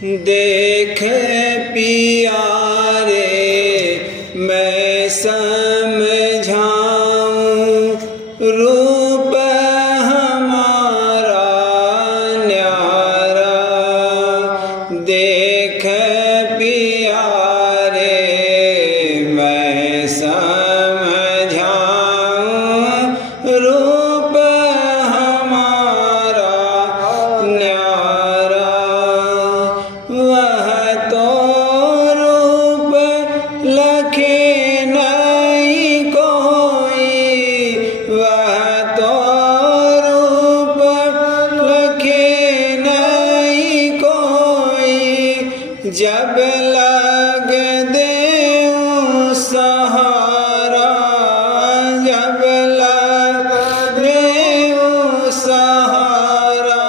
देख पिया रे मैं समझाऊं, रूप हमारा न्यारा। देख पिया रे मैं समझाऊं, रूप हमारा न्यारा। वह तो रूप लखे नहीं कोई, वह तो रूप लखे नहीं कोई। जब लग देऊं सहारा, जब लग देऊं सहारा,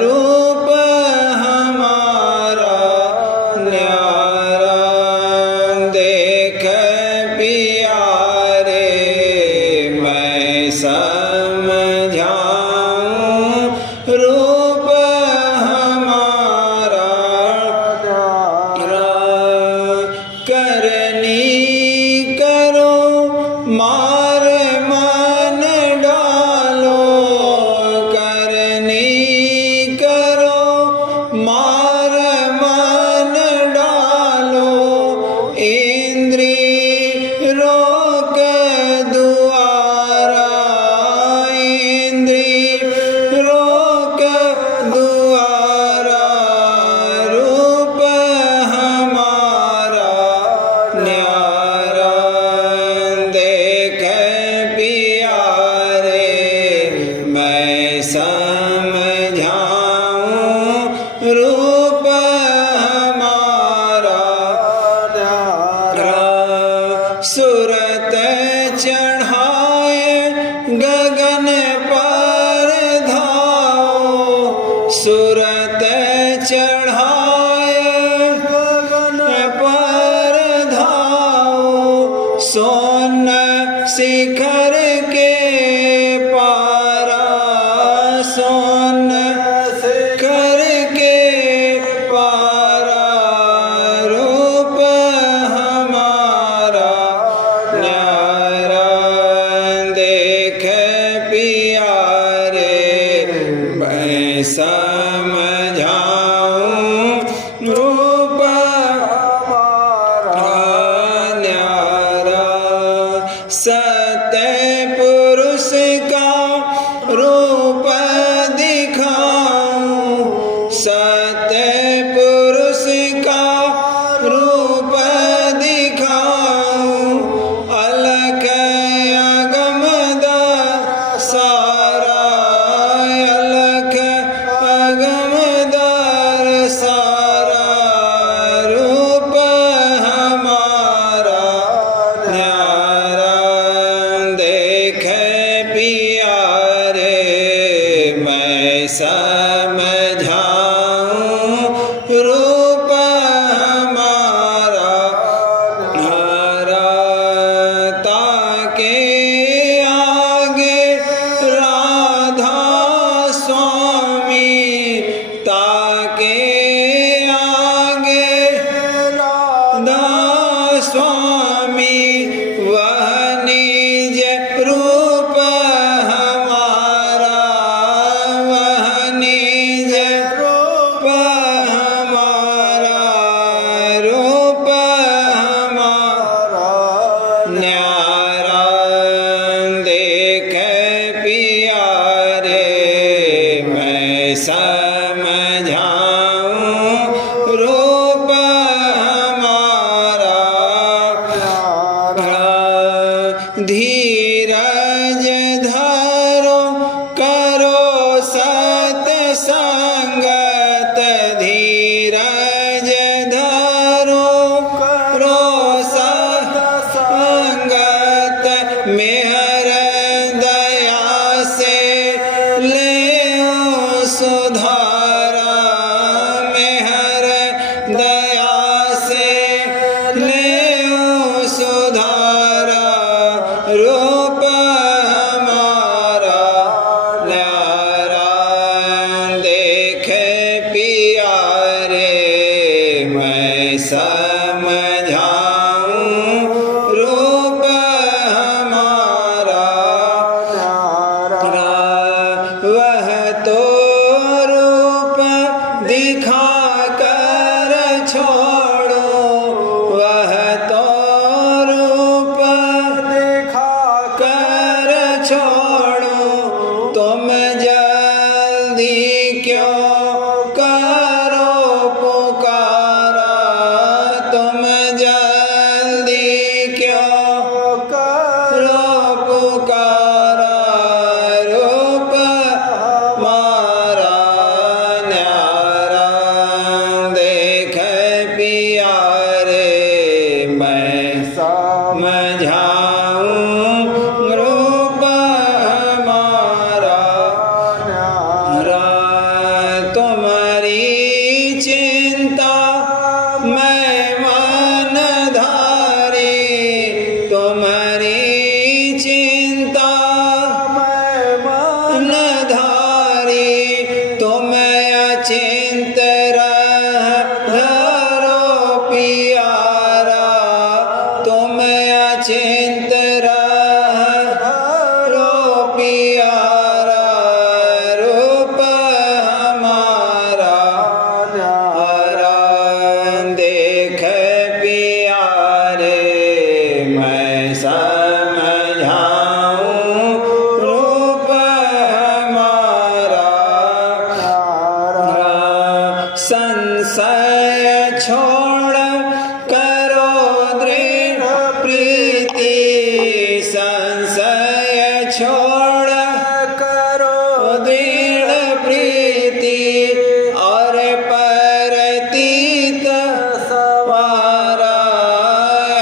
रूप हमारा न्यारा। देख पिया रे मैं समझाऊं, रूप हमारा करनी करो मार मन डालो, करनी करो मार मन डालो। इंद्री रोक दुआरा, इंद्री रोक दुआरा, रूप हमारा न्यारा। देख पिया रे मैं समझाऊं, रूप हमारा न्यारा। सूरत चढ़ाए गगन पर धाओ, सूरत चढ़ाए गगन पर धाओ। सोन शिखर के पारा, सोन शिखर के पारा, रूप हमारा न्यारा। देख पिया रे मैं समझाऊं, रूप हमारा न्यारा। सत्य पुरुष का रूप दिखाऊं, सत्य पुरुष का रूप दिखाऊं। अलख अगम सारा, अलख अगम सारा, रूप हमारा न्यारा। देख पिया रे मैं समझाऊं, रूप हमारा न्यारा। ताके आगे राधा स्वामी, ताके आगे राधा स्वामी। वह निज रूप हमारा, वह निज पियारा रूप हमारा न्यारा देख पियारे मैं समझाऊं रूप हमारा संशय छोड़ करो दृढ़ प्रीति संशय छोड़ करो दृढ़ प्रीति और परतीत सवारा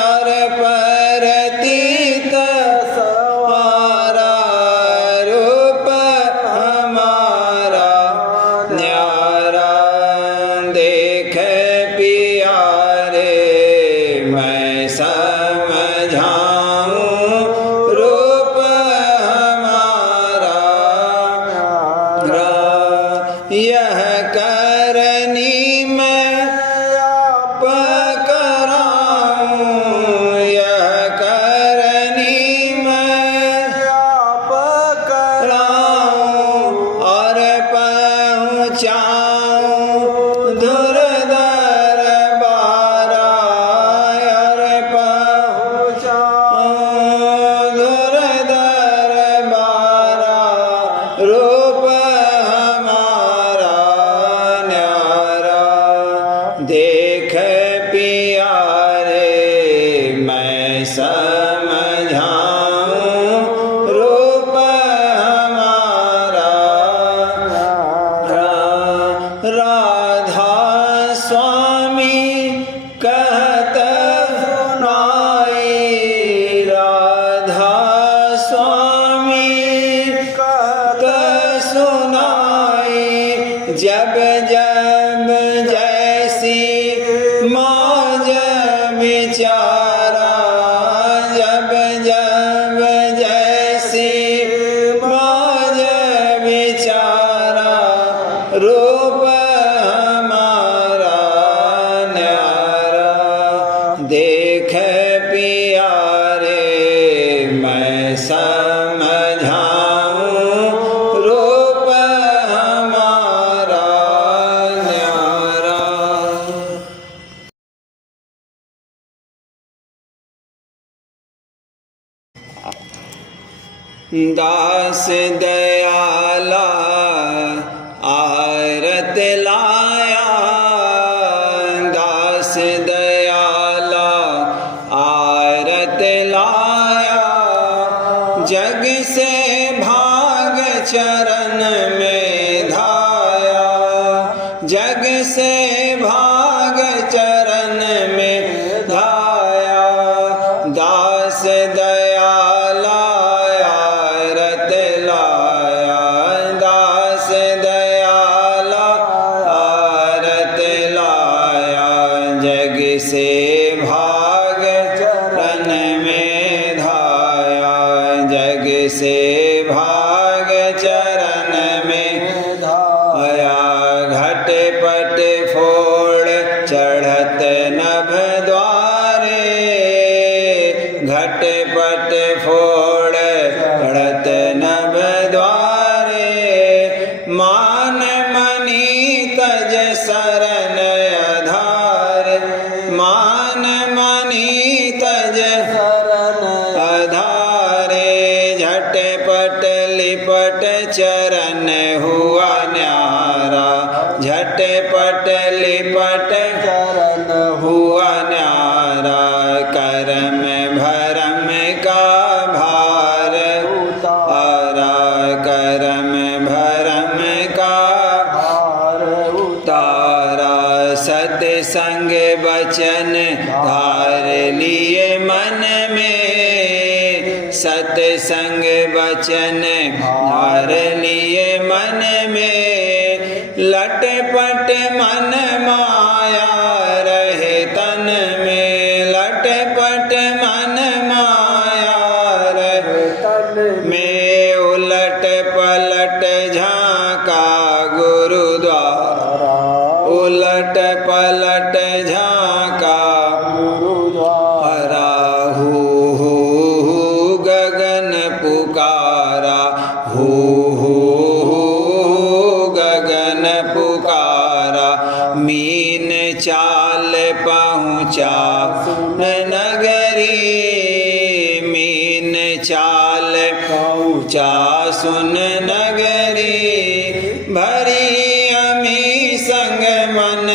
और परतीत सवारा रूप हमारा न्यारा देख पियारे मैं समझाऊं रूप हमारा यह करनी मैं आप कराऊं यह करनी मैं आप कराऊं और पहुँचाऊं धुर दरबारा और पहुँचाऊं धुर दरबारा रूप हमारा न्यारा देख पियारे मैं समझाऊं रूप हमारा राधा स्वामी कहत सुनाई राधा स्वामी कहत सुनाई जब जब जैसी मौज विचारा जब जब जैसी मौज विचारा रूप हमारा न्यारा देख पियारे मैं समझाऊं रूप हमारा न्यारा। दास दयाला आरत लाया दास दयाला आरत लाया जग से भाग चरण में धाया जग से भाग चरण में धाया दास दयाला आरत लाया दास दयाला आरत लाया जग से भाग चरण में धाया जग से भाग चरण में धाया घट पट फोड़ चढ़त नभ द्वारे घट पट फोड़ चढ़त नभ द्वारे मान मनी तज शरण आधार मान मनी तज शरण आधारे झटपट लिपट चरण हुआ न्यारा झटपट लिपट चरण हुआ न्यारा करम भरम का भार उतारा करम भरम का भार उतारा सत्संग वचन धार लिए मन में सत्संग वचन धार लिए मन में लटपट मन माया रहे तन में लटपट मन माया रहे तन में उलट पलट झांका गुरुद्वारा उलट पलट झांका गुरुद्वारा हू गगन पुकारा हो गगन पुकारा, मीन चाल पहुँचा नगरी, मीन चाल पहुँचा सुन नगरी, भरी अमी संग मन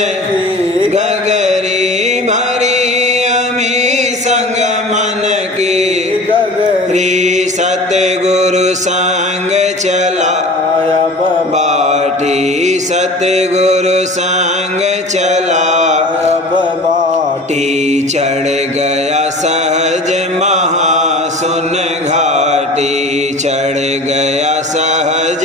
गगरी, भरी अमी संग मन की गगरी, सतगुरु संग चला बाटी, सतगुरु संग चला बाटी, चढ़ गया सहज महासुन घाटी, चढ़ गया सहज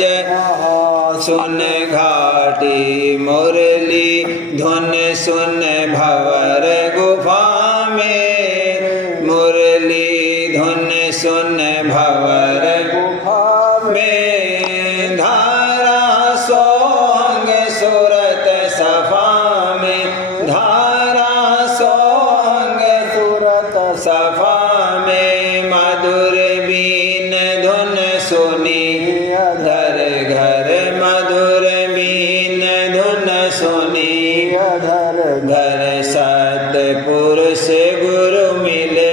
सुन घाटी, मुरली धुन सुन भंवर गुफा में, मुरली धुन सुन भंवर गुफा में, धारा सोहंग सुरत सफा में, धारा सोहंग सुरत सफा में, मधुर बीन धुन सुनी घर घर, मधुर बीन धुन सुनी घर घर, सतपुरुष गुरु मिले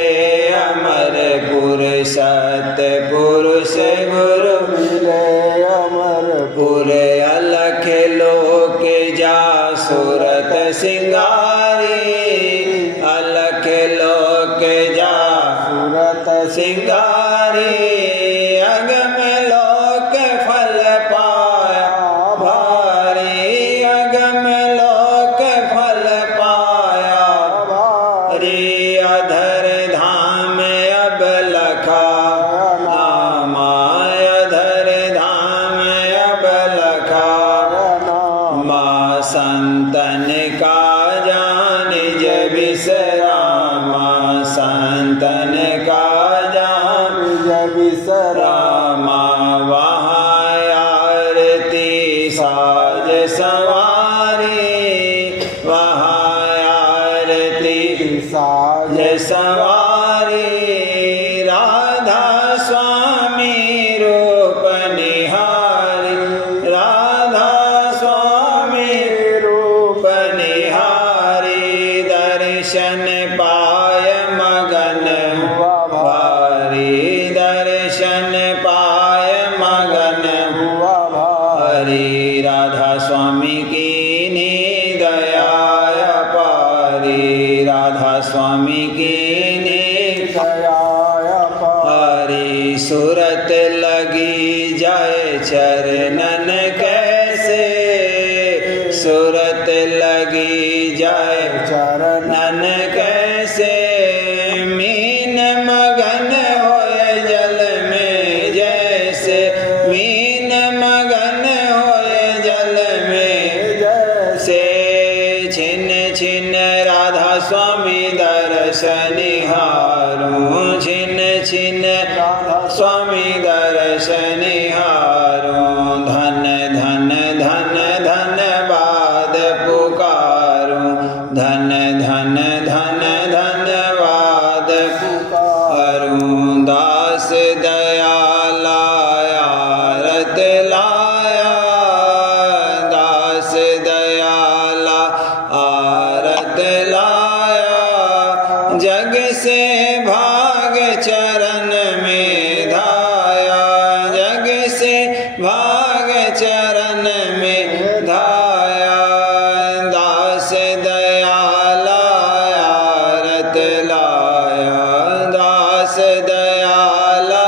अमरपुर, सतपुरुष गुरु मिले अमरपुर, अलख लोक जा सूरत सिंगारी, अलख लोक जा सूरत सिंगारी, अगम लोक फल पाया भारी, अगम लोक फल पाया भारी, अधर धाम अब लखा नामा, अधर धाम अब लखा नामा, संतन का जान जब विसरामा, संतन का जान जब विसरामा, वहाँ आरती साज सवारी, वहाँ आरती साज सवारी, राधा स्वामी रूप निहारी, राधा स्वामी रूप निहारी, दर्शन पाय मगन हुआ भारी, दर्शन पाय मगन हुआ भारी, राधा स्वामी की दया पारी, राधा स्वामी की दया पारी, सूरत लगी जाए चरणन कैसे, सूरत लगी जाए चरणन कैसे, मीन मगन होए जल में जैसे, मीन मगन होए जल में जैसे, छिन छिन राधा स्वामी दर्शनिहारूं, छिन छिन राधा स्वामी दर्शनिहारूं, धन धन धन धनबाद पुकारूं, धन धन धन धनबाद पुकारूं, दास दयाला आरत लाया, दास दयाला आरत लाया, जग से भाग चरण में धाया, जग से भाग चरण में धाया, दास दयाला आरत लाया, दास दयाला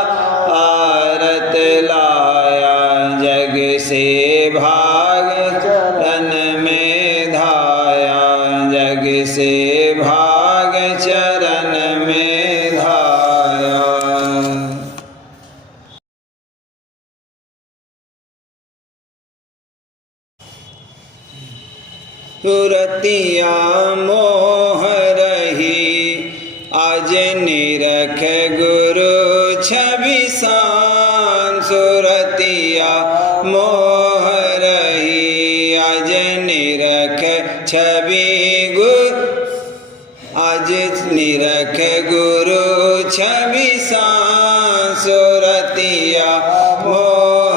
आरत लाया, जग से भाग चरण में धाया, जग से भाग चरण में धाया। सुरतिया मोह रही आज निरख गुरु छवि सान, सुरतिया मोह रही आज निरख छवि गुरु, आज निरख गुरु छवि सान, सुरतिया मोह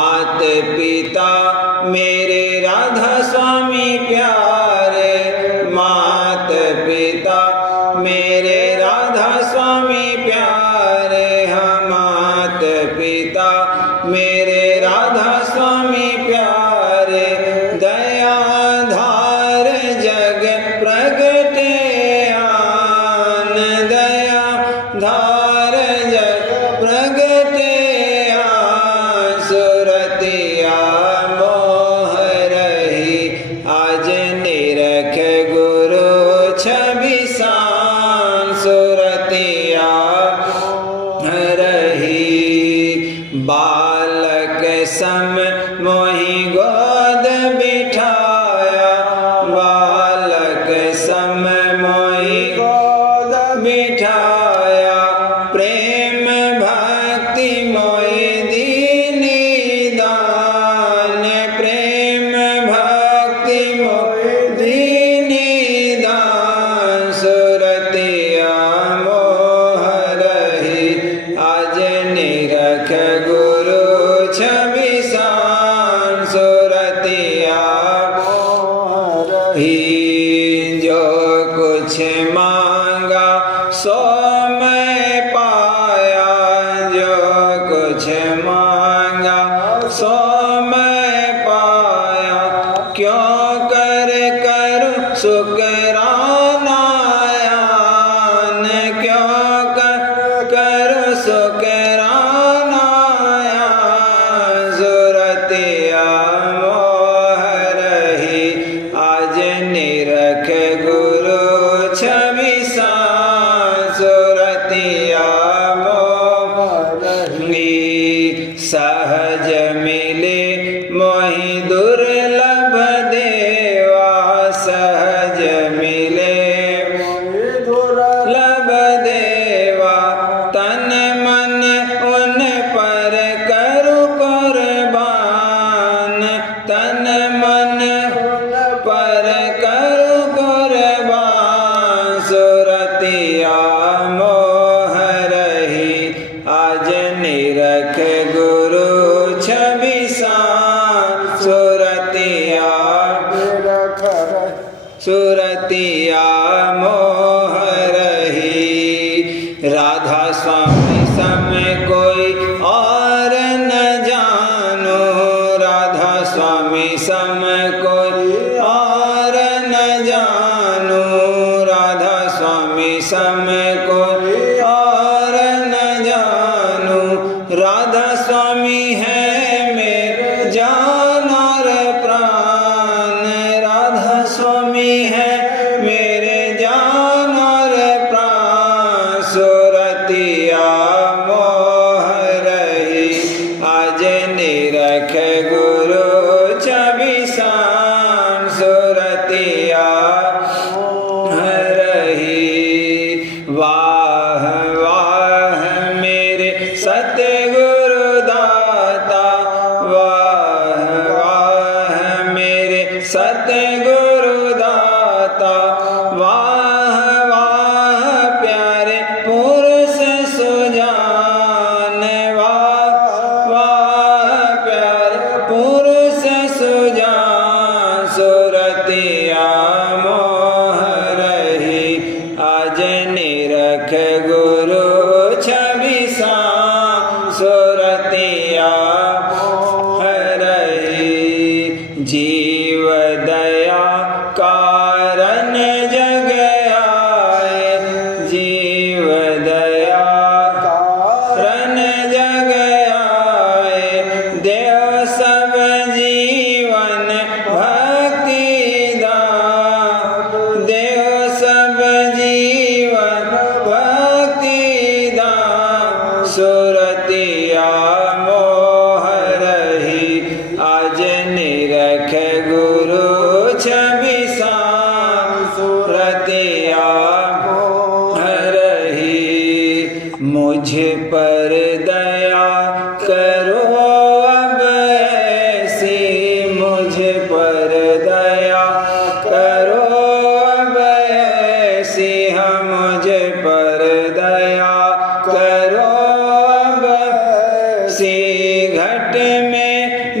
मात पिता मेरे राधा स्वामी प्यारे, मात पिता मेरे राधा स्वामी प्यारे, हाँ मात पिता मेरे राधा स्वामी प्यारे। दया धार जग प्रगटे आन, दया धार जग प्रगटे आन, सुरतिया मोह रही आज निरख गुरु छवि सान, सुरतिया रही बालक सम मोहि गोद बिठाया, बालक सम मोहि गोद बिठाया, प्रेम भक्ति मोहि दीनी दान, प्रेम भक्ति मोहि दीनी दान, सुरतिया मोह रही आज निरख गुरु छवि सान, सुरतिया ही जो कुछ मांगा सो मैं पाया, जो कुछ मांगा सो मैं पाया, क्यों कर करूं शुक्राना यान, क्यों कर करूं शुक्राना यान, सुरतिया मोह रही आज निरख गुरु छवि सान, सुरतिया मोह रही सहज मिले मोहि दुर्लभ देवा, सहज मिले मोहि दुर्लभ देवा, तन मन उन पर करूं कुर्बान, तन मन उन पर करूं कुर्बान, सुरतिया मोह रही आज निरख गुरु छवि सान, सुरतिया सुरतिया मोह रही। राधा स्वामी सम कोई और न जानो, राधा स्वामी सम कोई और न जानो, राधा स्वामी सम कोई और न जानो, राधा स्वामी है मेरे जान और प्राण, राधा स्वामी है मेरे जान और प्राण, सुरतिया मोह रही आज निरख गुरु छवि सान।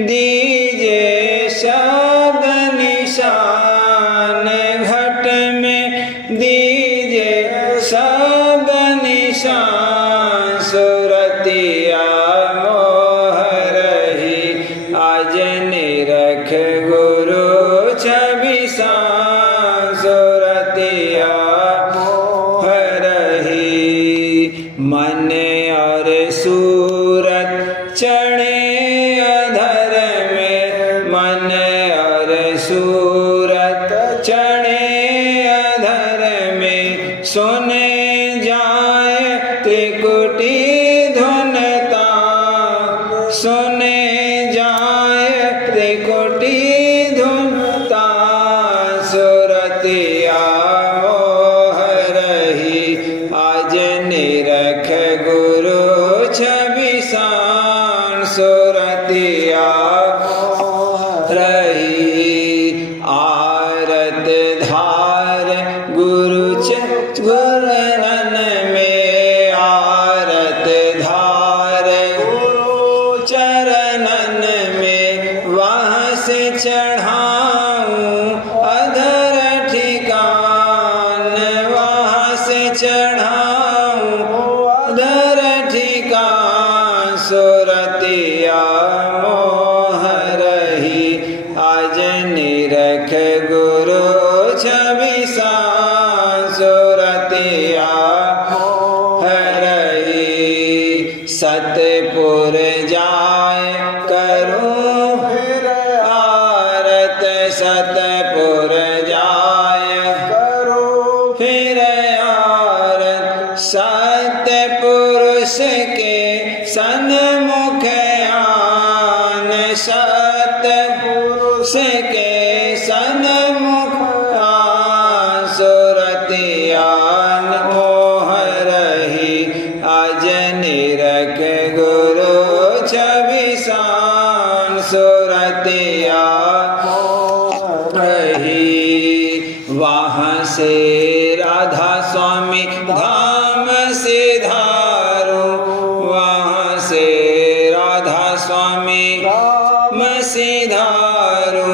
दीजे शब्द निशान, घट में दीजे शब्द निशान, सुरतिया मोह रही आज निरख गुरु छवि सान, सुरतिया मोह रही मन और सूरत चढ़े अधर में, मन और सूरत चढ़े अधर में, सुने जाए त्रिकुटी धुनता, सुने जाए त्रिकुटी धुनता, सुरतिया मोह रही आज निरख गुरु छवि सान, सुरतिया रही आरत धार गुरु चरणन में, आरत धार गुरु चरणन में, वहाँ से चढ़ाऊं अधर ठिकान, वहाँ से चढ़ाऊं अधर ठिकान, सुरतिया मोह रही आज निरख गुरु छवि सान, सुरतिया मोह रही सतपुर जाए करूं फिर आरत, सतपुर जाए करूं फिर आरत, सतपुरुष के सन्मुख आन, सतपुरुष के सन्मुख आन, सुरतिया मोह रही आज निरख गुरु छवि सान, सुरतिया रही वहाँ से राधा स्वामी धाम सिधारू, वहाँ से राधा स्वामी धाम सिधारू,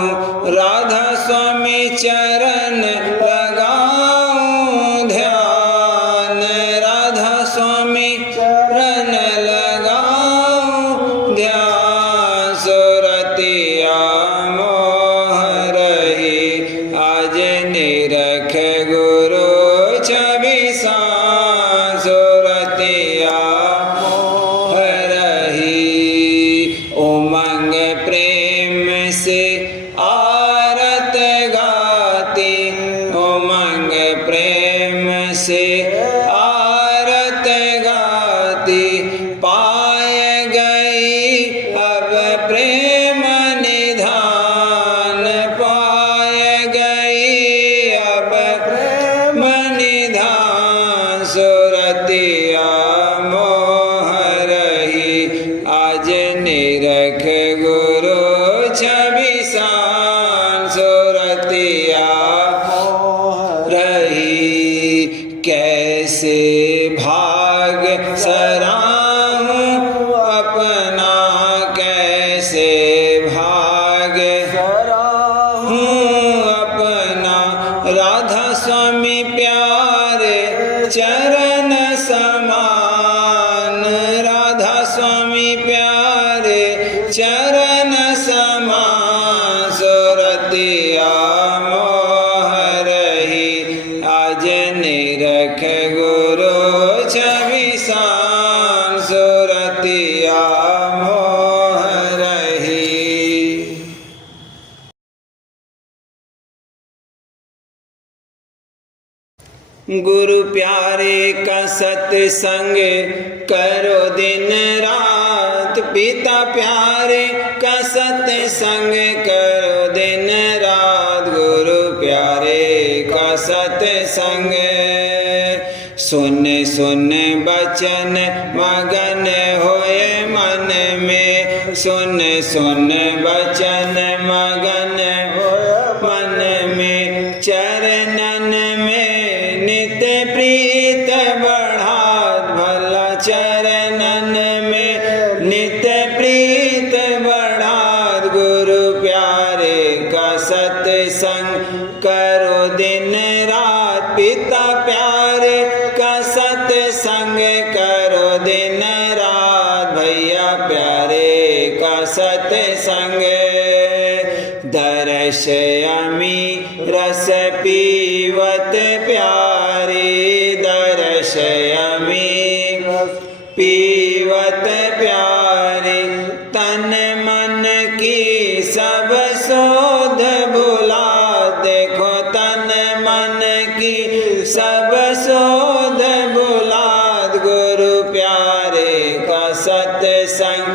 राधा स्वामी चरण लगाऊं ध्यान, राधा स्वामी चरण लगाऊं ध्यान, सुरतिया मोह रही आज निरख गुरु छवि सान, सुरतिया मोह रही उमंग प्रेम से आरत गाती, उमंग प्रेम से आरत गाती, पाए गई अब प्रेम निधान, पाए गई अब प्रेम निधान, सुरतिया मोह रही आज निरख गुरु छवि सान, सुरतिया रही कैसे भाग सराहूं अपना, कैसे भाग सराहूं अपना, राधा स्वामी प्यारे चरण समान, राधा स्वामी प्यारे चरण समान, सुरतिया मोह रही आज निरख गुरु छवि सान, सुरतिया मोह रही। गुरु प्यारे का सत्संग करो दिन रात, पिता प्यारे का सत्संग करो दिन रात, गुरु प्यारे का सत्संग सुन सुन बचन मगन होए मन में, सुन सुन बचन मगन होए मन में, चरणन में नित प्रीत बढ़ात भला, चरणन में नित प्रीत बढ़ात सत्संग करो दिन रात, पिता प्यारे का सत्संग करो दिन रात, भैया प्यारे का सत्संग। दर्श अमी रस पीवत प्यारे, दर्श अमी पीवत प्यारे, तन मन की सब शोध भुला, देखो तन मन की सब शोध भुला, गुरु प्यारे का सत्संग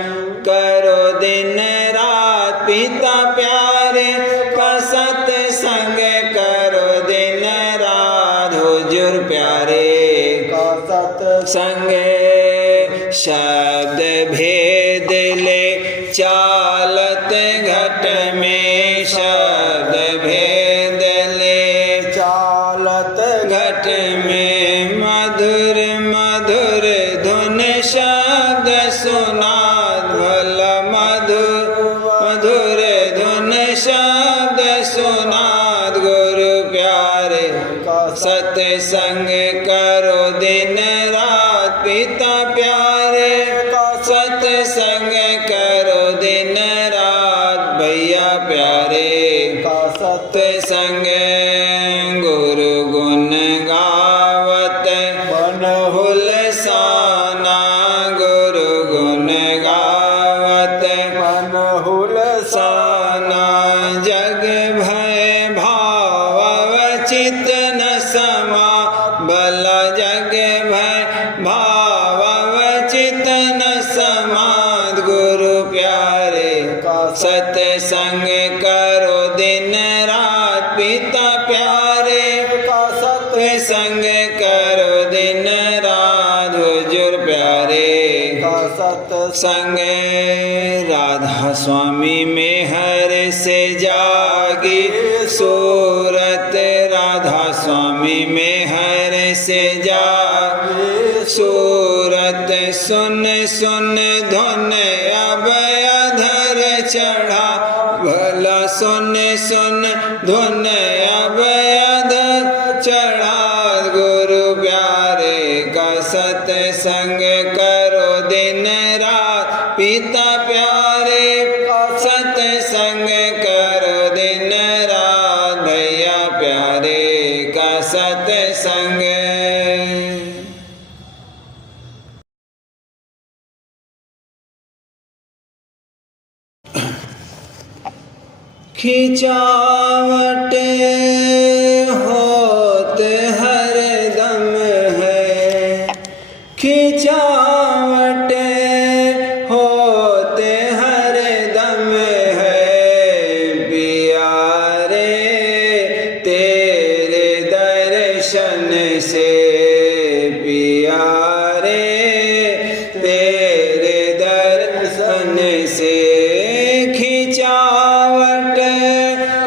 करो दिन रात, पिता प्यारे का सत्संग करो दिन रात, हुजूर प्यारे का सत्संग। शब्द भेद ले चालत घट में, शब्द भेद ले चालत घट में, मधुर मधुर धुन शब्द सुनाद, भला मधुर मधुर धुन शब्द सुनाद, गुरु प्यारे का सत्संग करो दिन रात, पिता प्यारे का सत्संग करो दिन रात, भैया प्यारे का सत्संग। गुरु गुण गावत मन हुलसाना, गुरु गुण गावत मन हुलसाना, जग भय भाव चित न समा, भला जग भय भाव चित न समाद, गुरु प्यारे का सत्संग करो दिन रात, पिता प्यारे का सत्संग करो दिन रात, हुजूर प्यारे का सत्संग। राधा स्वामी में हर से जागी सूरत, राधा स्वामी में हर से जागी सूरत, सुन सुन धुन अब अधर चढ़ा, भला सुन सुन धुन अब अधर चढ़ा, गुरु प्यारे का सत्संग करो दिन रात, पिता प्यारे का सत्संग करो दिन रात, भैया प्यारे का सत्संग। खिंचावट होत हर दम है, खिंचावट होत हर दम है, प्यारे तेरे दर्शन से, प्यारे तेरे दर्शन से, खिंचावट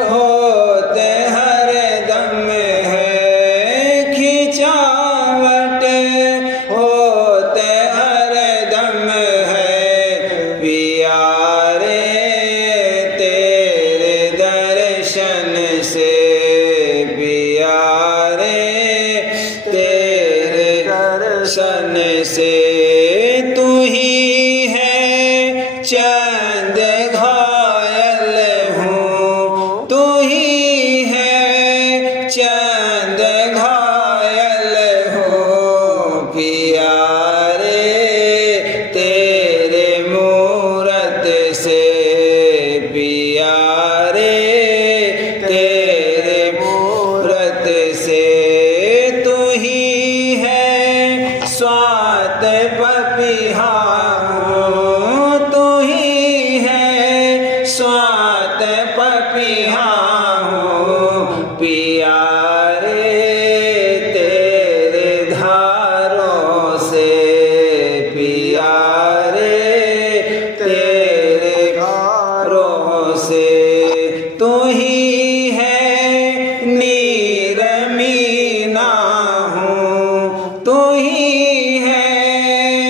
होत हर दम है, खिंचावट होत हर दम है, प्यारे तेरे दर्शन से, प्यारे तेरे दर्शन से, तू ही है चंद घायल हूँ, तू ही है चंद घायल हूँ, प्यारे तेरे मूरत से, प्यारे तेरे मूरत से, तू ही है स्वात पपिहा हूँ, तू ही है स्वात पपिहा हूँ, प्यारे तेरे धारों से, प्यारे तेरे धारों से, तू ही है नीर मीना हूँ, तू ही है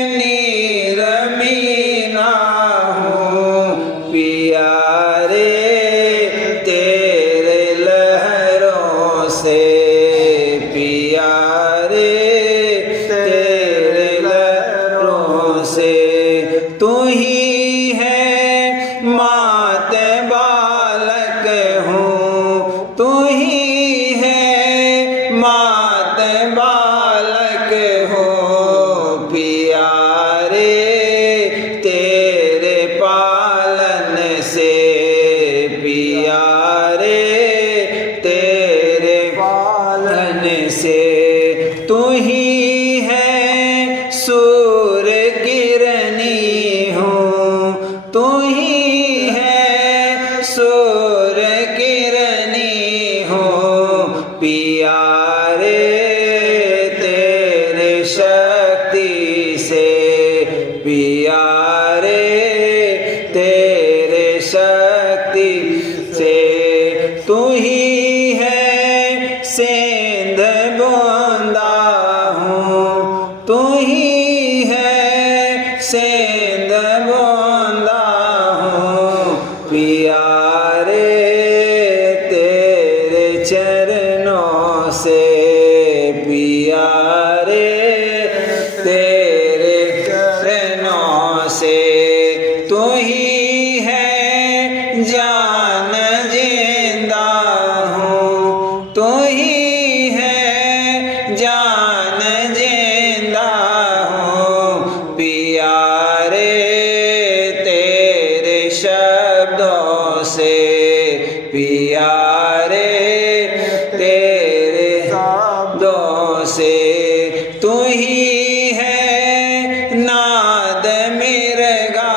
नीर मीना हूँ, प्यारे तेरे से पिया रे तेरे पालन से। तू ही है सूर्य किरणी हूँ, तू ही है सूर्य किरणी हूँ पिया रे तेरे शक्ति से, पिया रे तेरे शक्ति से। तू ही है सेंध बूंदा हूँ, तू ही है सेंध बूंदा हूँ पिया रे तेरे चरणों से, पिया रे तेरे चरणों से। तू ही है जान जिंदा हूँ, तू ही है जान जिंदा हूँ पिया रे तेरे शब्दों से, पिया रे तेरे शब्दों से। तू ही है नाद मिर्गा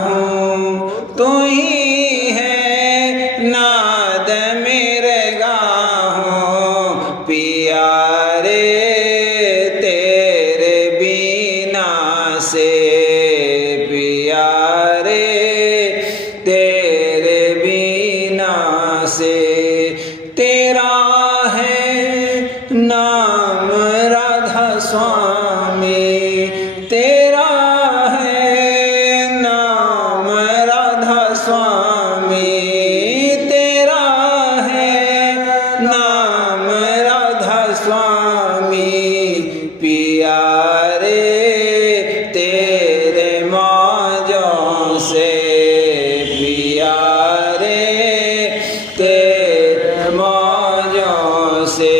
हूँ, तू ही है नाद मिर्गा हूँ पिया रे तेरे बीना से, पिया रे तेरे बीना से। तेरा है नाम राधा स्वामी, तेरा है नाम राधा स्वामी, तेरा है नाम राधा स्वामी पिया रे तेरे मौजों से, पिया रे तेरे मौजों से।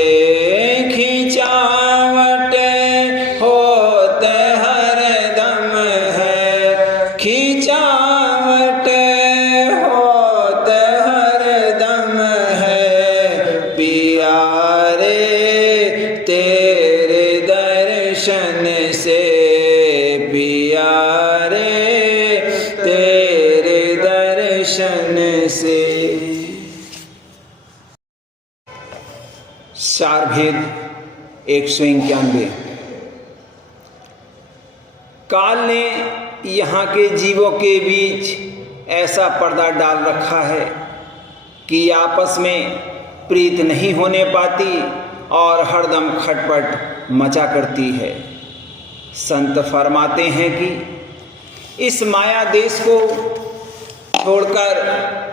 खिंचावट होत हर दम है, खिंचावट होत हर दम है पिया रे तेरे दर्शन से, पिया रे तेरे दर्शन से। सार भेद 191। काल ने यहाँ के जीवों के बीच ऐसा पर्दा डाल रखा है कि आपस में प्रीत नहीं होने पाती और हरदम खटपट मचा करती है। संत फरमाते हैं कि इस माया देश को छोड़कर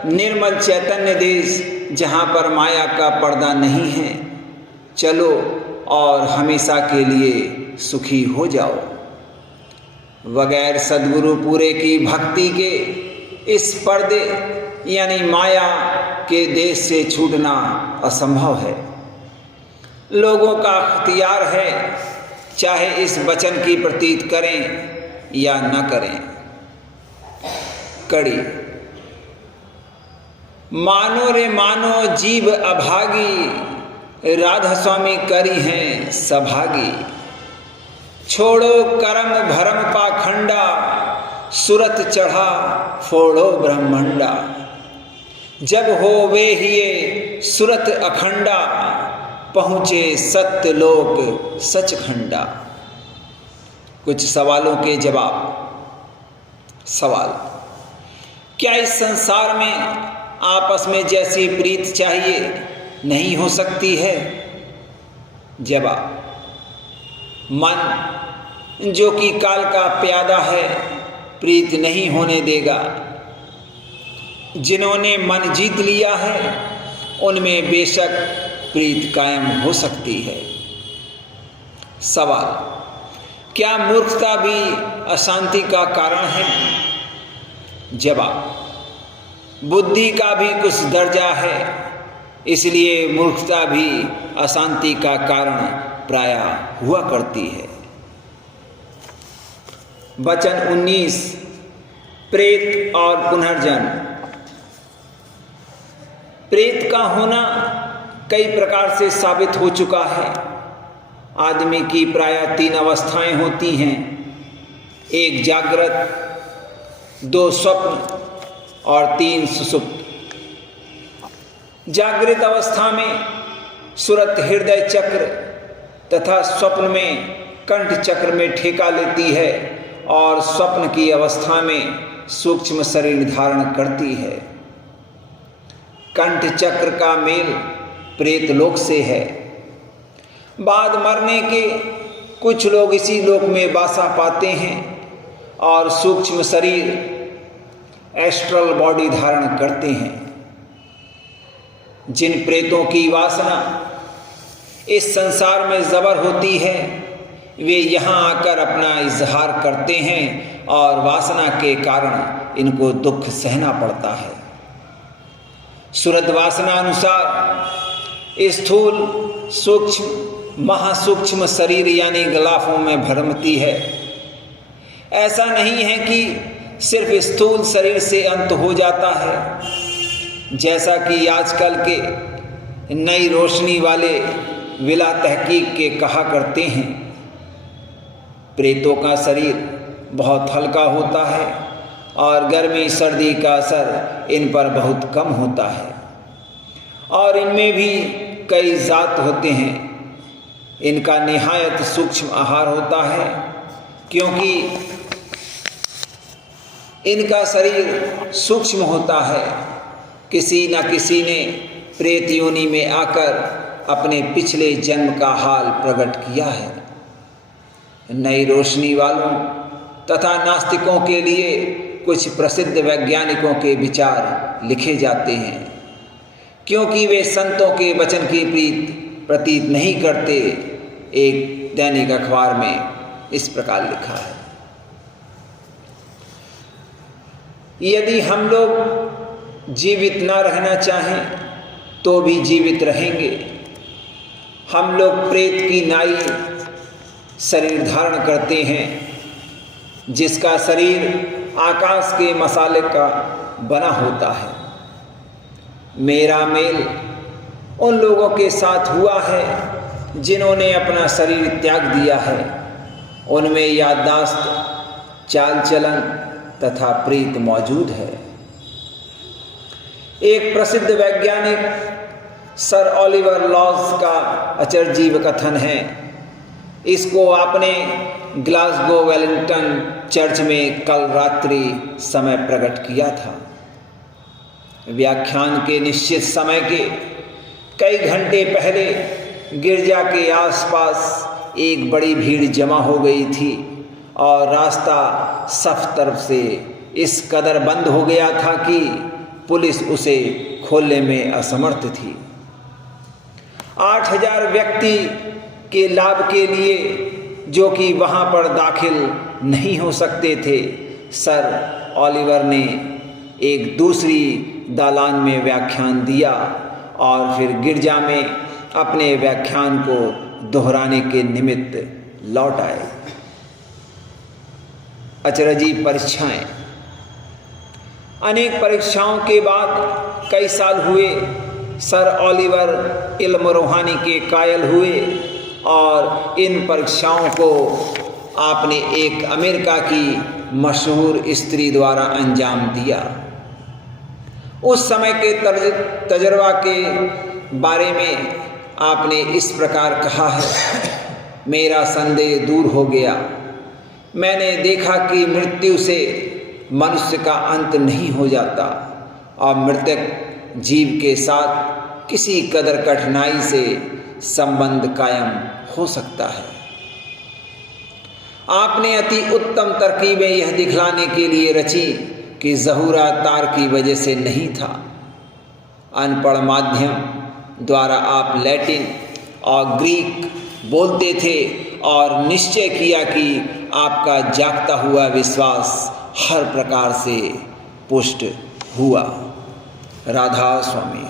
निर्मल चैतन्य देश जहाँ पर माया का पर्दा नहीं है चलो और हमेशा के लिए सुखी हो जाओ। बगैर सद्गुरु पूरे की भक्ति के इस पर्दे यानी माया के देश से छूटना असंभव है। लोगों का अख्तियार है, चाहे इस वचन की प्रतीत करें या न करें। कड़ी मानो रे मानो जीव अभागी, राधा स्वामी करी हैं सभागी। छोड़ो कर्म भरम पाखंडा, सुरत चढ़ा फोड़ो ब्रह्मंडा। जब हो वे हिये सुरत अखंडा, पहुँचे सत्य लोक सचखंडा। कुछ सवालों के जवाब। सवाल, क्या इस संसार में आपस में जैसी प्रीत चाहिए नहीं हो सकती है? जवाब, मन जो कि काल का प्यादा है प्रीत नहीं होने देगा। जिन्होंने मन जीत लिया है उनमें बेशक प्रीत कायम हो सकती है। सवाल, क्या मूर्खता भी अशांति का कारण है? जवाब, बुद्धि का भी कुछ दर्जा है, इसलिए मूर्खता भी अशांति का कारण प्रायः हुआ करती है। वचन 19, प्रेत और पुनर्जन्म। प्रेत का होना कई प्रकार से साबित हो चुका है। आदमी की प्रायः 3 अवस्थाएं होती हैं, एक जागृत, 2 स्वप्न और 3 सुषुप्त। जागृत अवस्था में सुरत हृदय चक्र तथा स्वप्न में कंठ चक्र में ठेका लेती है और स्वप्न की अवस्था में सूक्ष्म शरीर धारण करती है। कंठ चक्र का मेल प्रेत लोक से है। बाद मरने के कुछ लोग इसी लोक में वासा पाते हैं और सूक्ष्म शरीर एस्ट्रल बॉडी धारण करते हैं। जिन प्रेतों की वासना इस संसार में जबर होती है, वे यहाँ आकर अपना इजहार करते हैं और वासना के कारण इनको दुख सहना पड़ता है। सुरत वासना अनुसार स्थूल, सूक्ष्म, महासूक्ष्म शरीर यानी गलाफों में भ्रमती है। ऐसा नहीं है कि सिर्फ स्थूल शरीर से अंत हो जाता है, जैसा कि आजकल के नई रोशनी वाले विला तहकीक के कहा करते हैं। प्रेतों का शरीर बहुत हल्का होता है और गर्मी सर्दी का असर इन पर बहुत कम होता है और इनमें भी कई जात होते हैं। इनका निहायत सूक्ष्म आहार होता है, क्योंकि इनका शरीर सूक्ष्म होता है। किसी न किसी ने प्रेत योनि में आकर अपने पिछले जन्म का हाल प्रकट किया है। नई रोशनी वालों तथा नास्तिकों के लिए कुछ प्रसिद्ध वैज्ञानिकों के विचार लिखे जाते हैं, क्योंकि वे संतों के वचन की प्रतीत नहीं करते। एक दैनिक अखबार में इस प्रकार लिखा है, यदि हम लोग जीवित न रहना चाहें तो भी जीवित रहेंगे। हम लोग प्रेत की नाई शरीर धारण करते हैं, जिसका शरीर आकाश के मसाले का बना होता है। मेरा मेल उन लोगों के साथ हुआ है जिन्होंने अपना शरीर त्याग दिया है। उनमें याददाश्त, चाल चलन तथा प्रीत मौजूद है। एक प्रसिद्ध वैज्ञानिक सर ओलिवर लॉज का अचरजीव कथन है। इसको आपने ग्लासगो वेलिंगटन चर्च में कल रात्रि समय प्रकट किया था। व्याख्यान के निश्चित समय के कई घंटे पहले गिरजा के आसपास एक बड़ी भीड़ जमा हो गई थी और रास्ता सब तरफ से इस कदर बंद हो गया था कि पुलिस उसे खोलने में असमर्थ थी। 8000 व्यक्ति के लाभ के लिए, जो कि वहाँ पर दाखिल नहीं हो सकते थे, सर ओलिवर ने एक दूसरी दालान में व्याख्यान दिया और फिर गिरजा में अपने व्याख्यान को दोहराने के निमित्त लौट आए। अचरजी परीक्षाएं। अनेक परीक्षाओं के बाद कई साल हुए सर ओलिवर इल्म रूहानी के कायल हुए और इन परीक्षाओं को आपने एक अमेरिका की मशहूर स्त्री द्वारा अंजाम दिया। उस समय के तजर्बा के बारे में आपने इस प्रकार कहा है, मेरा संदेह दूर हो गया। मैंने देखा कि मृत्यु से मनुष्य का अंत नहीं हो जाता और मृतक जीव के साथ किसी कदर कठिनाई से संबंध कायम हो सकता है। आपने अति उत्तम तरकीबें यह दिखलाने के लिए रची कि ज़हूरा तार की वजह से नहीं था। अनपढ़ माध्यम द्वारा आप लैटिन और ग्रीक बोलते थे और निश्चय किया कि आपका जागता हुआ विश्वास हर प्रकार से पुष्ट हुआ। राधा स्वामी।